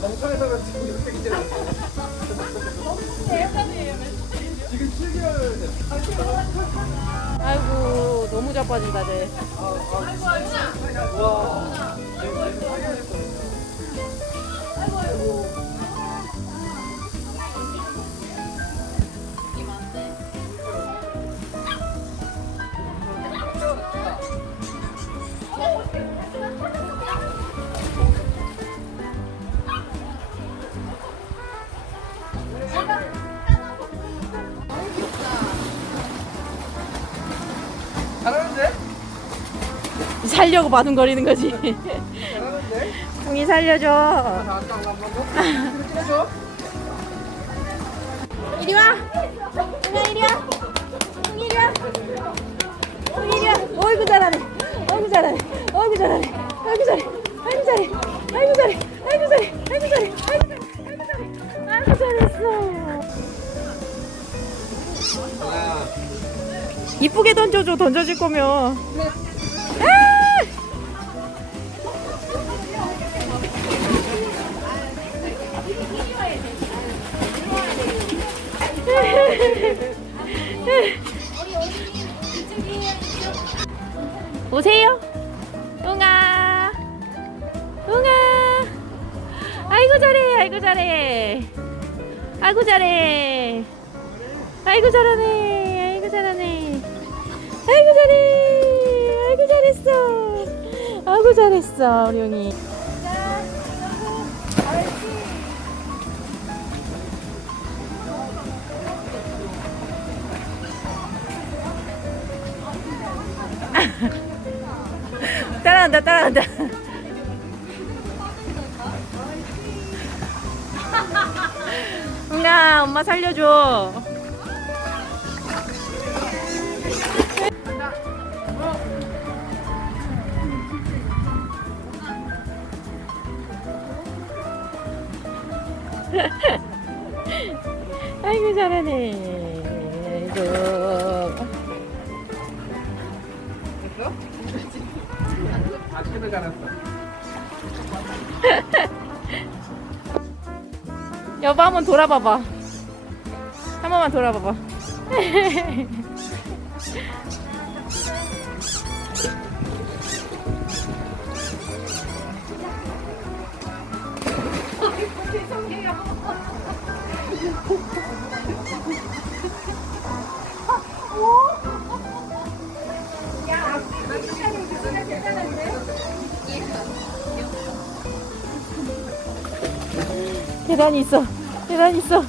농촌에서는 지금 이렇게 기질 지금 7개월 아이고 너무 자빠진다 쟤. 아이고 아이고. 와. 아이고 아이고. 아이고 아이고. 살려고 바둥거리는 거지. 잘하는데? 붕이 살려줘. 찍어줘. 이리 와. 이리 와. 붕 이리 와. 붕 이리 와. 어이구 잘하네. 어이구 잘하네. 어이구 잘하네. 어이구 잘해. 아이고 잘해. 아이고 잘해. 아이고 잘해. 아이고 잘해. 아이고 잘해. 아이고 잘해. 아이고 잘했어. 이쁘게 던져줘. 던져줄 거면. 오세요. 웅아. 웅아. 아이고 잘해. 아이고 잘해. 아이고 잘해. 아이고 잘하네. 아이고 잘하네. 아이고 잘해. 아이고 잘했어. 아이고 잘했어. 우리 용이. 따라간다 따라간다. 응아 엄마 살려줘. 아이고 잘하네. 아이고 됐어? 아, 집에 가놨어. 여보 한번 돌아봐봐. 한 번만 돌아봐봐. 계단이 있어. 계단이 있어.